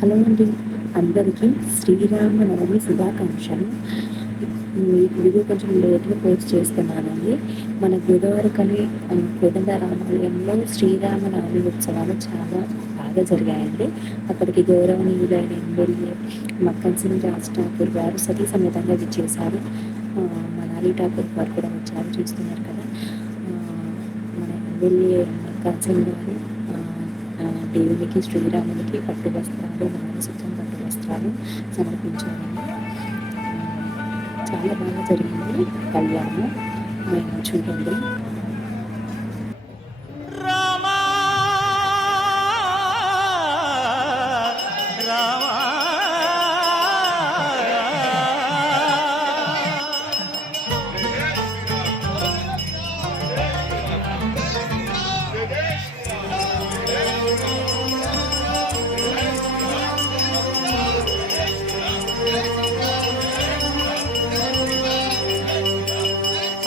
Hello అండి. అందరికీ శ్రీరామనవమి శుభాకాంక్షలు. ఈ వీడియో కొంచెం లేట్గా పోస్ట్ చేస్తున్నానండి. మన గోదావరికని కోదండ రామాలయంలో శ్రీరామనవమి ఉత్సవాలు చాలా బాగా జరిగాయండి. అక్కడికి గౌరవనీయులైన ఎమ్మెల్యే మక్కన్ సింగ్ రాజ్ ఠాకూర్ గారు సతీ సమేతంగా విచ్చేశారు. మనాలి ఠాకూర్ గారు కూడా వచ్చారు. చూస్తున్నారు కదా. మన ఎమ్మెల్యే మక్కన్ సింగ్ గారు దేవునికి శ్రీరామునికి పట్టు వస్త్రాలు మానసికం పట్టు వస్త్రాలు సమర్పించారండి చాలా బాగా జరిగింది. కళ్యాణం మేము చూడండి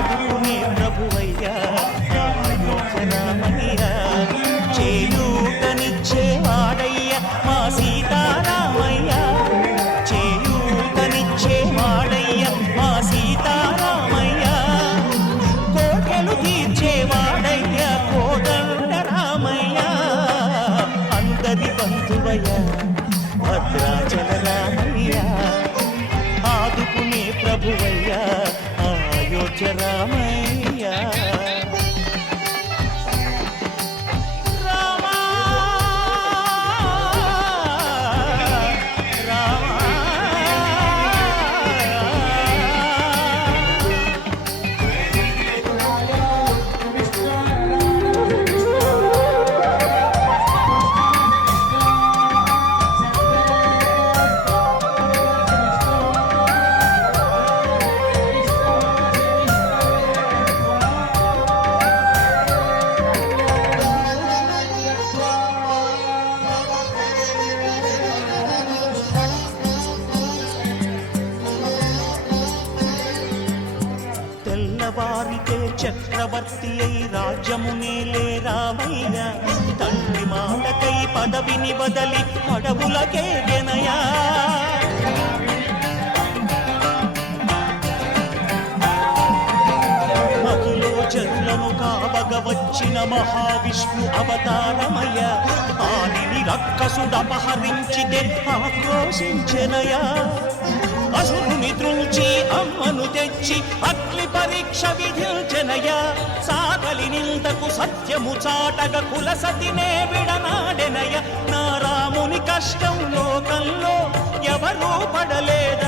ఆదుకునే అయోధ్య శక్తి అయి రాజ్యమునేలే రామయ్య తండ్రి మాటకై పదవిని బదలి అడవులకే గెనయా మధులో జనులను కావగ వచ్చిన మహావిష్ణు అవతారమయ ఆదిని రక్కసుడపహరించితే ఆక్రోశించనయా. అసురుని త్రుంచి అమ్మను తెచ్చి అగ్ని పరీక్ష విధించెనయ సాగలి నిందకు సత్యము చాటగ కుల సతినే విడనాడెనయ నా రాముని కష్టం లోకంలో ఎవరూ పడలేదా?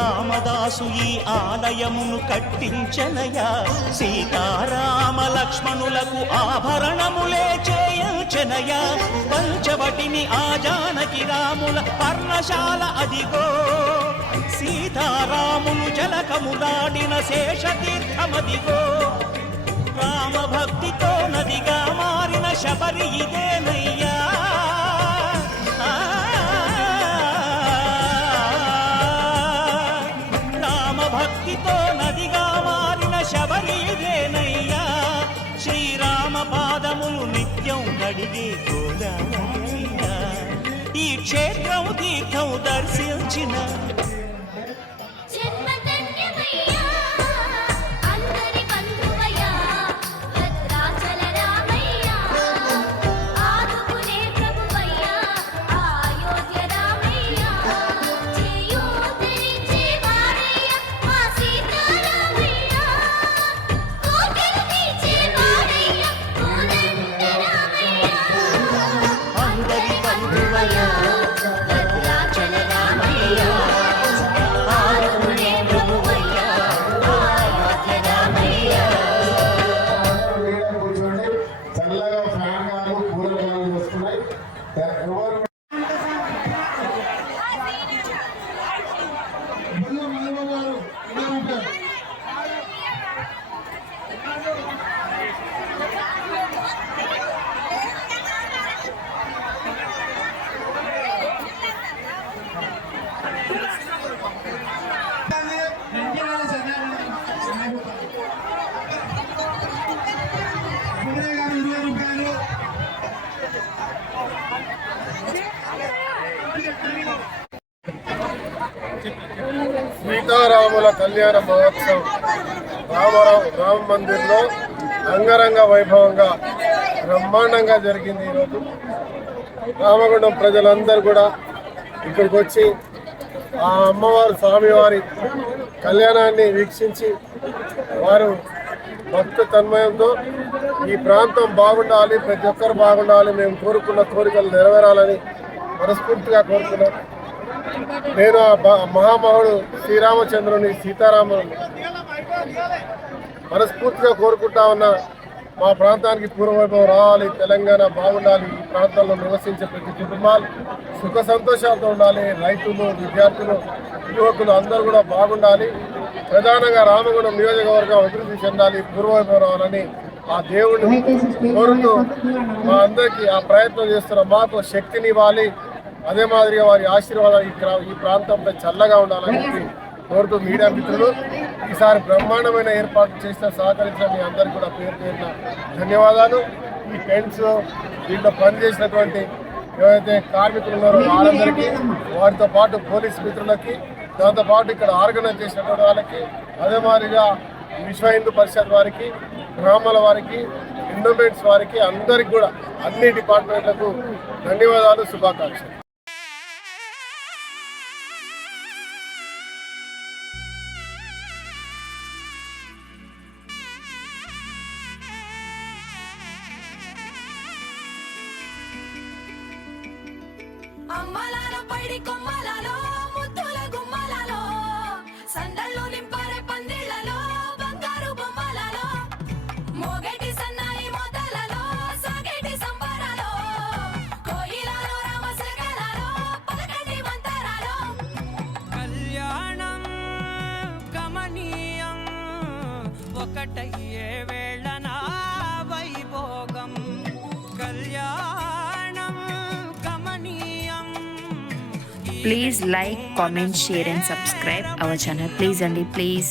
రామదాసు ఈ ఆలయమును కట్టించనయా? సీతారామ లక్ష్మణులకు ఆభరణములే చేయించనయా? పంచవటిని ఆ జానకి రాముల పర్ణశాల అదిగో. సీతారాములు జలకములాడిన శేషతీర్థమదిగో. రామభక్తితో నదిగా మారిన శబరి ఇదేనయ్యా? నిత్యం గోదావరి ఈ క్షేత్రం తీర్థం దర్శించిన సీతారాముల కళ్యాణ మహోత్సవం రామరావు రామ మందిర్లో అంగరంగ వైభవంగా బ్రహ్మాండంగా జరిగింది ఈరోజు. రామగుండం ప్రజలందరూ కూడా ఇక్కడికి వచ్చి ఆ అమ్మవారు స్వామివారి కళ్యాణాన్ని వీక్షించి వారు భక్త తన్మయంతో ఈ ప్రాంతం బాగుండాలి ప్రతి ఒక్కరు బాగుండాలి మేము కోరుకున్న కోరికలు నెరవేరాలని మనస్ఫూర్తిగా కోరుకున్నాం. నేను ఆ మహామహుడు శ్రీరామచంద్రుని సీతారాముని మనస్ఫూర్తిగా కోరుకుంటా ఉన్నా మా ప్రాంతానికి పూర్వవైభవం రావాలి తెలంగాణ బాగుండాలి ఈ ప్రాంతంలో నివసించే ప్రతి కుటుంబాలు సుఖ సంతోషాలతో ఉండాలి రైతులు విద్యార్థులు యువకులు అందరూ కూడా బాగుండాలి ప్రధానంగా రామగుండం నియోజకవర్గం అభివృద్ధి చెందాలి పూర్వవైభవం రావాలని ఆ దేవుడిని కోరుతూ మా అందరికీ ఆ ప్రయత్నం చేస్తున్న మాకు శక్తినివ్వాలి అదే మాదిరిగా వారి ఆశీర్వాదం ఈ ఈ ప్రాంతంపై చల్లగా ఉండాలని చెప్పి కోరుతూ మీడియా మిత్రులు ఈసారి బ్రహ్మాండమైన ఏర్పాటు చేసిన సహకరించిన మీ అందరికీ కూడా పేరు పేరున ధన్యవాదాలు. ఈ టెంట్స్ దీంట్లో పనిచేసినటువంటి ఏవైతే కార్మికులు ఉన్నారో వారందరికీ వారితో పాటు పోలీస్ మిత్రులకి దాంతోపాటు ఇక్కడ ఆర్గనైజ్ చేసినటువంటి వాళ్ళకి అదే మాదిరిగా విశ్వ హిందూ పరిషత్ వారికి గ్రామాల వారికి ఎండోమెంట్స్ వారికి అందరికి కూడా అన్ని డిపార్ట్మెంట్లకు ధన్యవాదాలు శుభాకాంక్షలు. ఒకటయ్యే వేళ నా వైభోగం. కళ్యాణం గమనీయం. Please like comment share and subscribe our channel please అండి ప్లీజ్